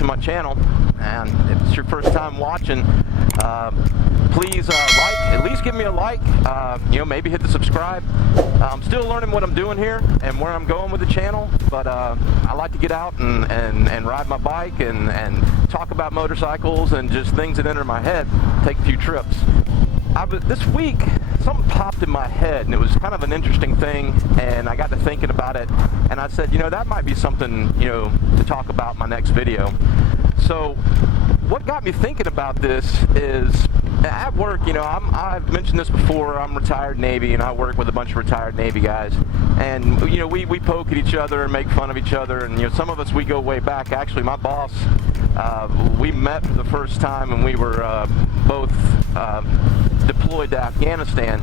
to my channel, and if it's your first time watching, please at least give me a like, maybe hit the subscribe. I'm still learning what I'm doing here and where I'm going with the channel, but I like to get out and ride my bike and talk about motorcycles and just things that enter my head, take a few trips. This week, something popped in my head, and it was kind of an interesting thing, and I got to thinking about it, and I said, that might be something, to talk about in my next video. So, what got me thinking about this is, at work, I've mentioned this before, I'm retired Navy, and I work with a bunch of retired Navy guys, and, we poke at each other and make fun of each other, and, some of us, we go way back. Actually, my boss, we met for the first time, and we were both deployed to Afghanistan,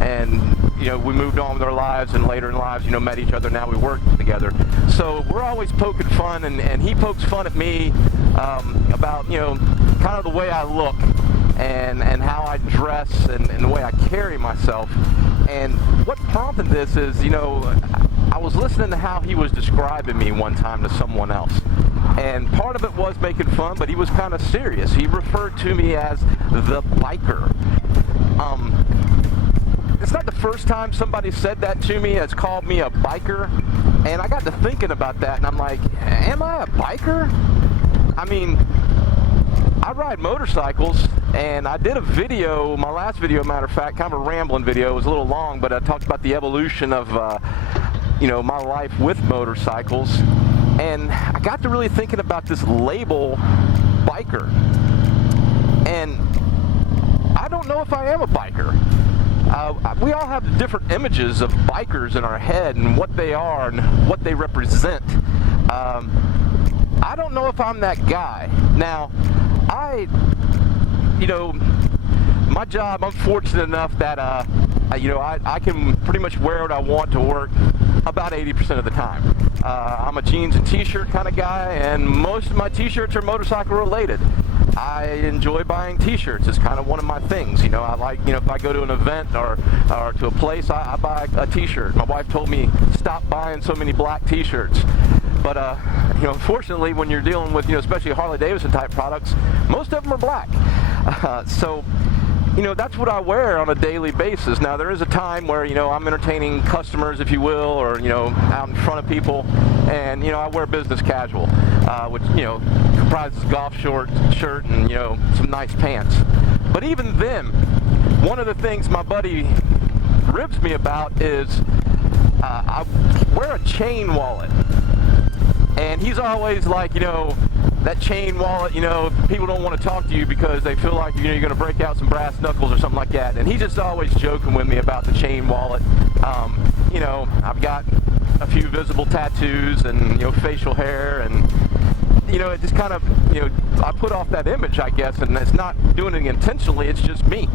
and we moved on with our lives, and later in lives met each other. Now we work together, so we're always poking fun, and he pokes fun at me about kind of the way I look and how I dress and the way I carry myself. And what prompted this is I was listening to how he was describing me one time to someone else, and part of it was making fun, but he was kind of serious. He referred to me as the biker. It's not the first time somebody said that to me, has called me a biker, and I got to thinking about that, and I'm like, am I a biker? I mean, I ride motorcycles, and I did a video, my last video, matter of fact, kind of a rambling video. It was a little long, but I talked about the evolution of, my life with motorcycles, and I got to really thinking about this label, biker, and I don't know if I am a biker. We all have different images of bikers in our head and what they are and what they represent. I don't know if I'm that guy. Now, my job, I'm fortunate enough that, I can pretty much wear what I want to work about 80% of the time. I'm a jeans and t-shirt kind of guy, and most of my t-shirts are motorcycle related. I enjoy buying t-shirts. It's kind of one of my things. I like, if I go to an event or to a place, I buy a t-shirt. My wife told me, stop buying so many black t-shirts. But, unfortunately, when you're dealing with, especially Harley Davidson type products, most of them are black. So, that's what I wear on a daily basis. Now, there is a time where, I'm entertaining customers, if you will, or, out in front of people, and, I wear business casual, which, comprises golf shirt and, some nice pants. But even then, one of the things my buddy ribs me about is I wear a chain wallet. And he's always like, that chain wallet, people don't want to talk to you because they feel like, you're going to break out some brass knuckles or something like that. And he's just always joking with me about the chain wallet. I've got a few visible tattoos and, facial hair, and, it just kind of, I put off that image, I guess, and it's not doing it intentionally, it's just me.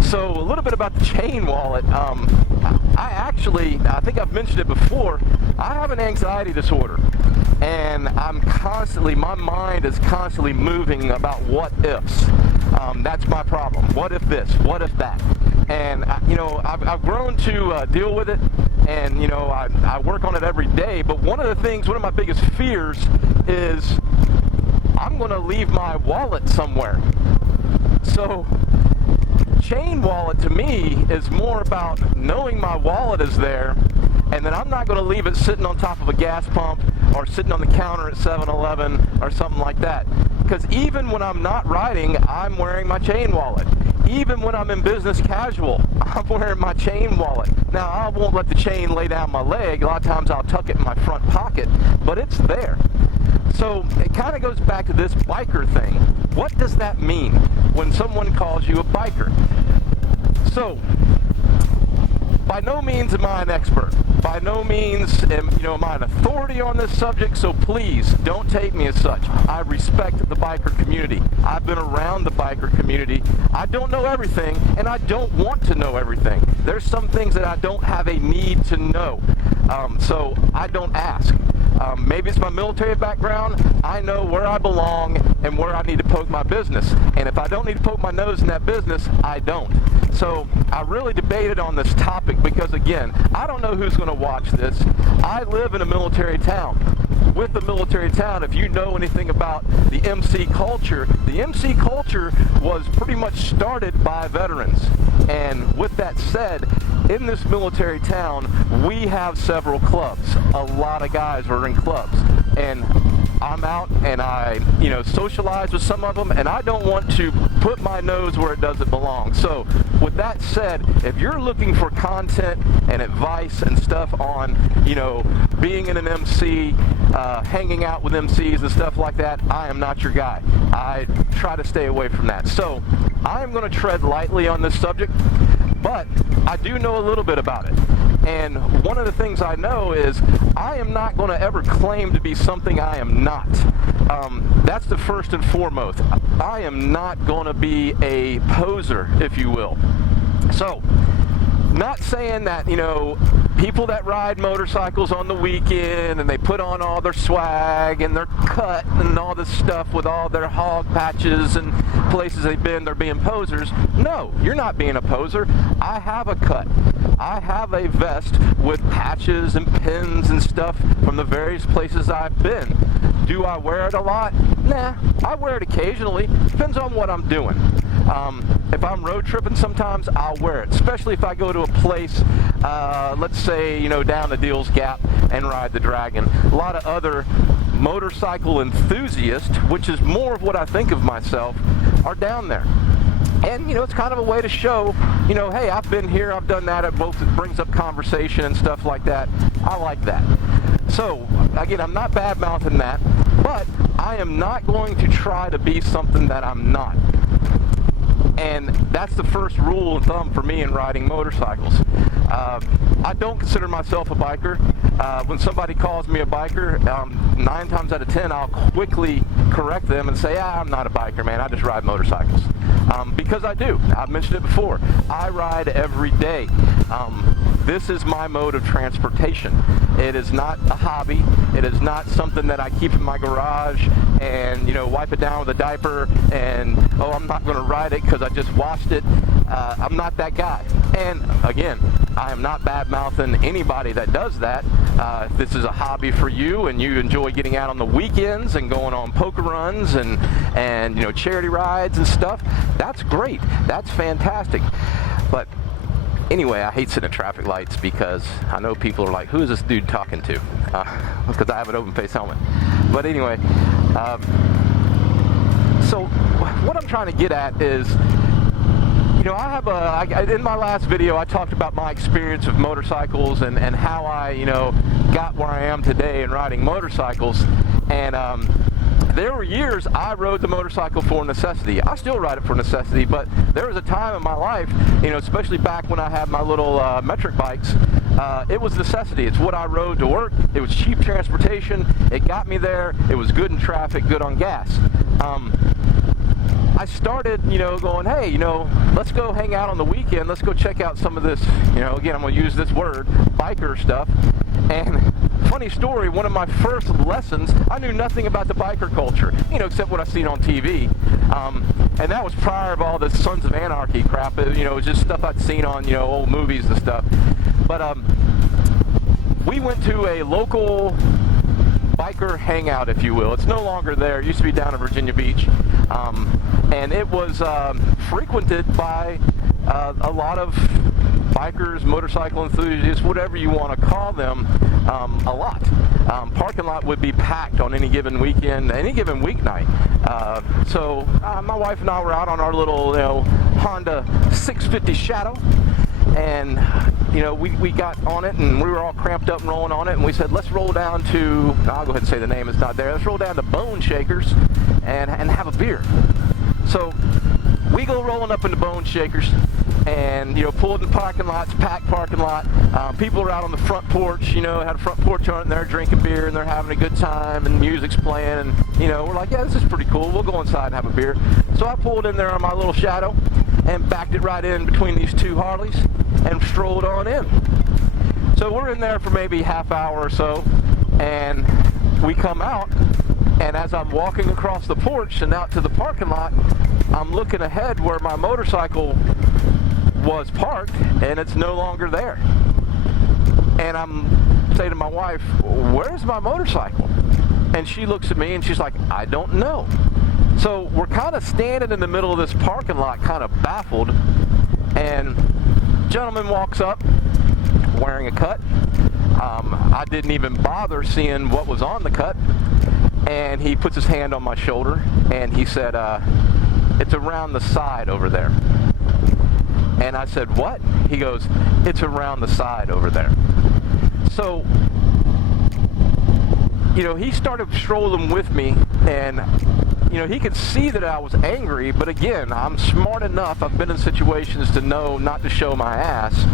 So a little bit about the chain wallet. I think I've mentioned it before, I have an anxiety disorder. And my mind is constantly moving about what ifs. That's my problem. What if this? What if that? And, I've grown to deal with it, and, I work on it every day. But one of my biggest fears is I'm going to leave my wallet somewhere. So, chain wallet to me is more about knowing my wallet is there, and then I'm not going to leave it sitting on top of a gas pump or sitting on the counter at 7-Eleven or something like that. Because even when I'm not riding, I'm wearing my chain wallet. Even when I'm in business casual, I'm wearing my chain wallet. Now, I won't let the chain lay down my leg. A lot of times I'll tuck it in my front pocket, but it's there. So it kind of goes back to this biker thing. What does that mean when someone calls you a biker? So, by no means am I an expert. By no means am I an authority on this subject, so please don't take me as such. I respect the biker community. I've been around the biker community. I don't know everything, and I don't want to know everything. There's some things that I don't have a need to know, so I don't ask. Maybe it's my military background. I know where I belong and where I need to poke my business. And if I don't need to poke my nose in that business, I don't. So I really debated on this topic because, again, I don't know who's going to watch this. I live in a military town. with the military town, if you know anything about the MC culture was pretty much started by veterans. And with that said, in this military town, we have several clubs. A lot of guys are in clubs. And I'm out and I, socialize with some of them, and I don't want to put my nose where it doesn't belong. So with that said, if you're looking for content and advice and stuff on, being in an MC, hanging out with MCs and stuff like that, I am not your guy. I try to stay away from that. So I am going to tread lightly on this subject, but I do know a little bit about it. And one of the things I know is I am not going to ever claim to be something I am not. That's the first and foremost. I am not going to be a poser, if you will. So, not saying that, people that ride motorcycles on the weekend and they put on all their swag and their cut and all this stuff with all their hog patches and places they've been, they're being posers. No, you're not being a poser. I have a cut. I have a vest with patches and pins and stuff from the various places I've been. Do I wear it a lot? Nah, I wear it occasionally. Depends on what I'm doing. If I'm road tripping, sometimes I'll wear it, especially if I go to a place, let's say, down the Deals Gap and ride the Dragon. A lot of other motorcycle enthusiasts, which is more of what I think of myself, are down there. And, it's kind of a way to show, hey, I've been here, I've done that. It both brings up conversation and stuff like that. I like that. So, again, I'm not bad-mouthing that, but I am not going to try to be something that I'm not. And that's the first rule of thumb for me in riding motorcycles. I don't consider myself a biker. When somebody calls me a biker, 9 times out of 10, I'll quickly correct them and say, I'm not a biker, man. I just ride motorcycles. Because I do. I've mentioned it before. I ride every day. This is my mode of transportation. It is not a hobby. It is not something that I keep in my garage and, wipe it down with a diaper and, I'm not going to ride it because I just washed it. I'm not that guy. And again, I am not bad-mouthing anybody that does that. If this is a hobby for you and you enjoy getting out on the weekends and going on poker runs and charity rides and stuff, that's great. That's fantastic. But anyway, I hate sitting at traffic lights because I know people are like, who is this dude talking to? Because I have an open face helmet. But anyway, so what I'm trying to get at is, in my last video, I talked about my experience with motorcycles and how I, got where I am today in riding motorcycles. And there were years I rode the motorcycle for necessity. I still ride it for necessity, but there was a time in my life, especially back when I had my little metric bikes, it was necessity. It's what I rode to work. It was cheap transportation. It got me there. It was good in traffic, good on gas. I started, going, hey, let's go hang out on the weekend. Let's go check out some of this, again, I'm going to use this word, biker stuff. And funny story, one of my first lessons, I knew nothing about the biker culture, except what I've seen on TV. And that was prior of all the Sons of Anarchy crap. It was just stuff I'd seen on, old movies and stuff. But we went to a local biker hangout, if you will. It's no longer there. It used to be down in Virginia Beach. And it was frequented by a lot of bikers, motorcycle enthusiasts, whatever you want to call them, a lot. Parking lot would be packed on any given weekend, any given weeknight. So my wife and I were out on our little, Honda 650 Shadow, and we got on it and we were all cramped up and rolling on it, and we said, let's roll down to, I'll go ahead and say the name, it's not there, let's roll down to Bone Shakers and have a beer. So we go rolling up into Bone Shakers and, pull in the parking lots, packed parking lot. People are out on the front porch, had a front porch on it, and they're drinking beer and they're having a good time and music's playing, and, we're like, yeah, this is pretty cool. We'll go inside and have a beer. So I pulled in there on my little Shadow and backed it right in between these two Harleys and strolled on in. So we're in there for maybe half hour or so, and we come out, and as I'm walking across the porch and out to the parking lot, I'm looking ahead where my motorcycle was parked, and it's no longer there. And I'm saying to my wife, where's my motorcycle? And she looks at me and she's like, I don't know. So we're kind of standing in the middle of this parking lot, kind of baffled, and a gentleman walks up wearing a cut. I didn't even bother seeing what was on the cut, and he puts his hand on my shoulder and he said, it's around the side over there. And I said, what? He goes, it's around the side over there. So, you know, he started strolling with me, and, you know, he could see that I was angry, but again, I'm smart enough, I've been in situations to know not to show my ass,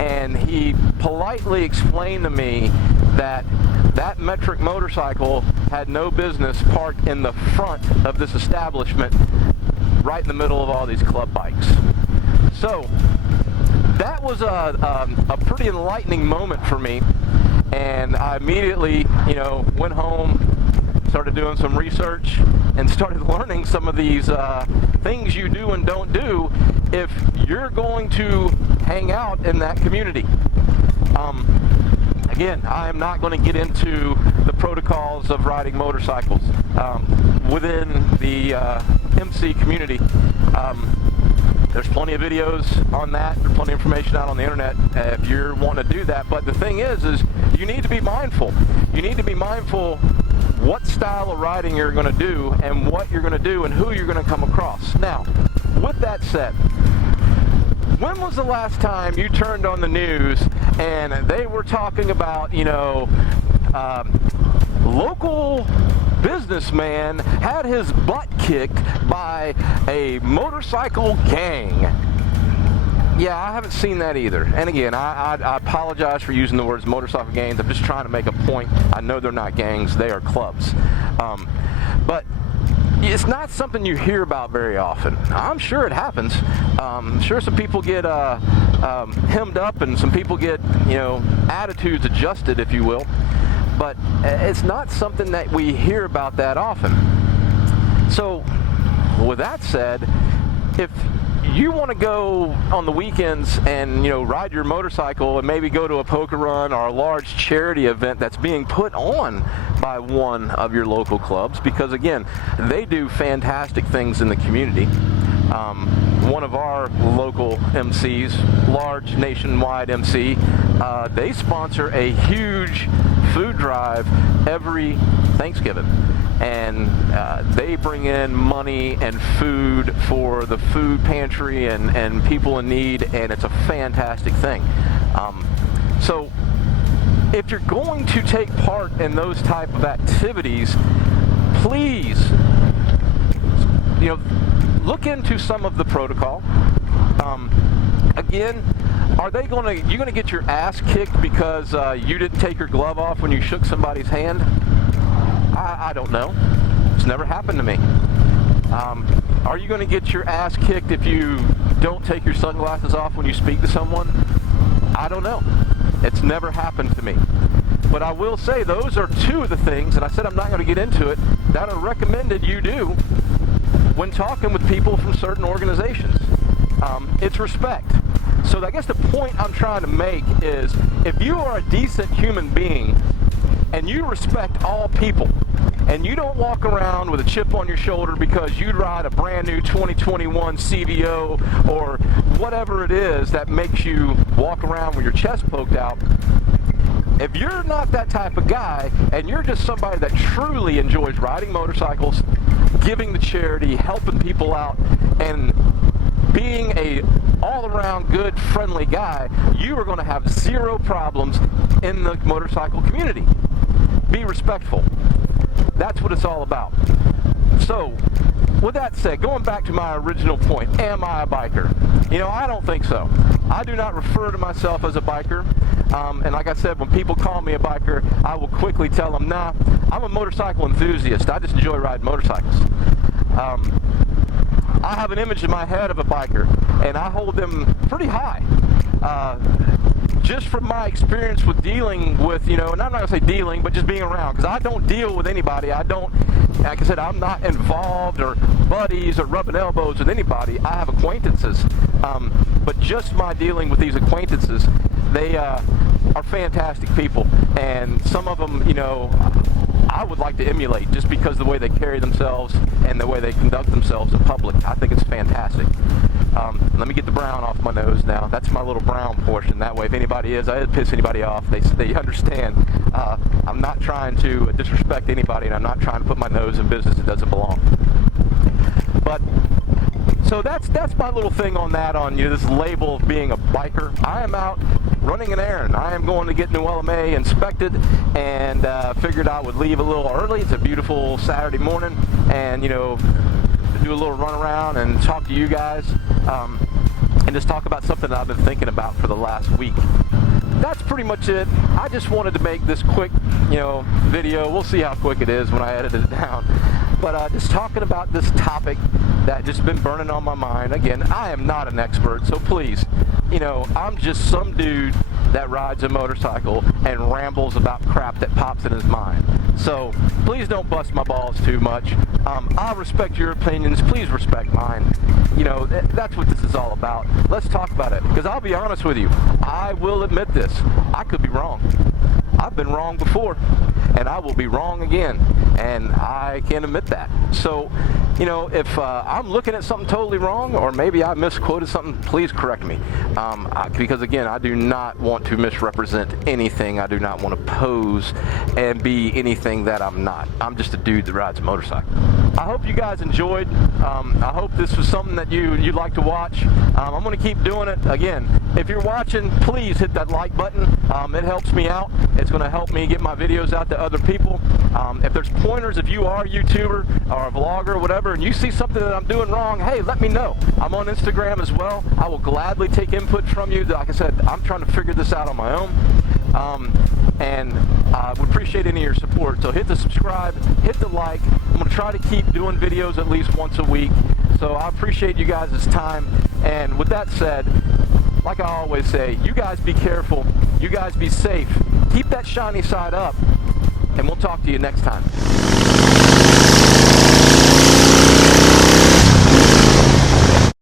and he politely explained to me that that metric motorcycle had no business parked in the front of this establishment, right in the middle of all these club bikes. So that was a pretty enlightening moment for me, and I immediately, you know, went home, started doing some research, and started learning some of these things you do and don't do if you're going to hang out in that community. Again, I am not going to get into the protocols of riding motorcycles within the MC community. There's plenty of videos on that. There's plenty of information out on the internet if you're wanting to do that. But the thing is you need to be mindful. You need to be mindful what style of riding you're going to do and what you're going to do and who you're going to come across. Now, with that said, when was the last time you turned on the news and they were talking about, you know, local businessman had his butt kicked by a motorcycle gang? Yeah, I haven't seen that either. And again, I apologize for using the words motorcycle gangs. I'm just trying to make a point. I know they're not gangs, they are clubs. But it's not something you hear about very often. I'm sure it happens. I'm sure some people get hemmed up and some people get, you know, attitudes adjusted, if you will. But it's not something that we hear about that often. So, with that said, if you want to go on the weekends and, you know, ride your motorcycle and maybe go to a poker run or a large charity event that's being put on by one of your local clubs, because again, they do fantastic things in the community. One of our local MCs, large nationwide MC, they sponsor a huge food drive every Thanksgiving, and they bring in money and food for the food pantry and people in need, and it's a fantastic thing. So if you're going to take part in those type of activities, please, you know, look into some of the protocol. Again, are they you gonna get your ass kicked because you didn't take your glove off when you shook somebody's hand? I don't know. It's never happened to me. Are you gonna get your ass kicked if you don't take your sunglasses off when you speak to someone? I don't know. It's never happened to me. But I will say those are two of the things, and I said I'm not going to get into it, that are recommended you do when talking with people from certain organizations. It's respect. So I guess the point I'm trying to make is, if you are a decent human being and you respect all people, and you don't walk around with a chip on your shoulder because you'd ride a brand new 2021 CVO or whatever it is that makes you walk around with your chest poked out, if you're not that type of guy and you're just somebody that truly enjoys riding motorcycles, giving to charity, helping people out, and being a all-around good, friendly guy, you are going to have zero problems in the motorcycle community. Be respectful. That's what it's all about. So, with that said, going back to my original point, am I a biker? You know, I don't think so. I do not refer to myself as a biker. And like I said, when people call me a biker, I will quickly tell them, nah, I'm a motorcycle enthusiast. I just enjoy riding motorcycles. I have an image in my head of a biker, and I hold them pretty high. Just from my experience with dealing with, you know, and I'm not going to say dealing, but just being around, because I don't deal with anybody. I don't, like I said, I'm not involved or buddies or rubbing elbows with anybody. I have acquaintances. But just my dealing with these acquaintances, they are fantastic people. And some of them, you know, I would like to emulate, just because the way they carry themselves and the way they conduct themselves in public. I think it's fantastic. Let me get the brown off my nose now. That's my little brown portion. That way, if anybody I didn't piss anybody off, they understand. I'm not trying to disrespect anybody, and I'm not trying to put my nose in business that doesn't belong. But so that's my little thing on that, on this label of being a biker. I am out running an errand. I am going to get Newellahmay inspected, and figured I would leave a little early. It's a beautiful Saturday morning, and do a little run around and talk to you guys, and just talk about something that I've been thinking about for the last week. That's pretty much it. I just wanted to make this quick, video. We'll see how quick it is when I edit it down. But just talking about this topic that just been burning on my mind. Again, I am not an expert, so please, I'm just some dude that rides a motorcycle and rambles about crap that pops in his mind. So please don't bust my balls too much. I respect your opinions. Please respect mine. That's what this is all about. Let's talk about it. Because I'll be honest with you, I will admit this. I could be wrong. I've been wrong before, and I will be wrong again, and I can't admit that. So, if I'm looking at something totally wrong, or maybe I misquoted something, please correct me. Because again, I do not want to misrepresent anything. I do not want to pose and be anything that I'm not. I'm just a dude that rides a motorcycle. I hope you guys enjoyed. I hope this was something that you'd like to watch. I'm going to keep doing it. Again, if you're watching, please hit that like button. It helps me out. It's going to help me get my videos out to other people. If there's pointers, if you are a YouTuber or a vlogger or whatever, and you see something that I'm doing wrong, hey, let me know. I'm on Instagram as well. I will gladly take input from you. Like I said, I'm trying to figure this out on my own. And I would appreciate any of your support. So hit the subscribe, hit the like. I'm going to try to keep doing videos at least once a week. So I appreciate you guys' time. And with that said, like I always say, you guys be careful. You guys be safe. Keep that shiny side up. And we'll talk to you next time.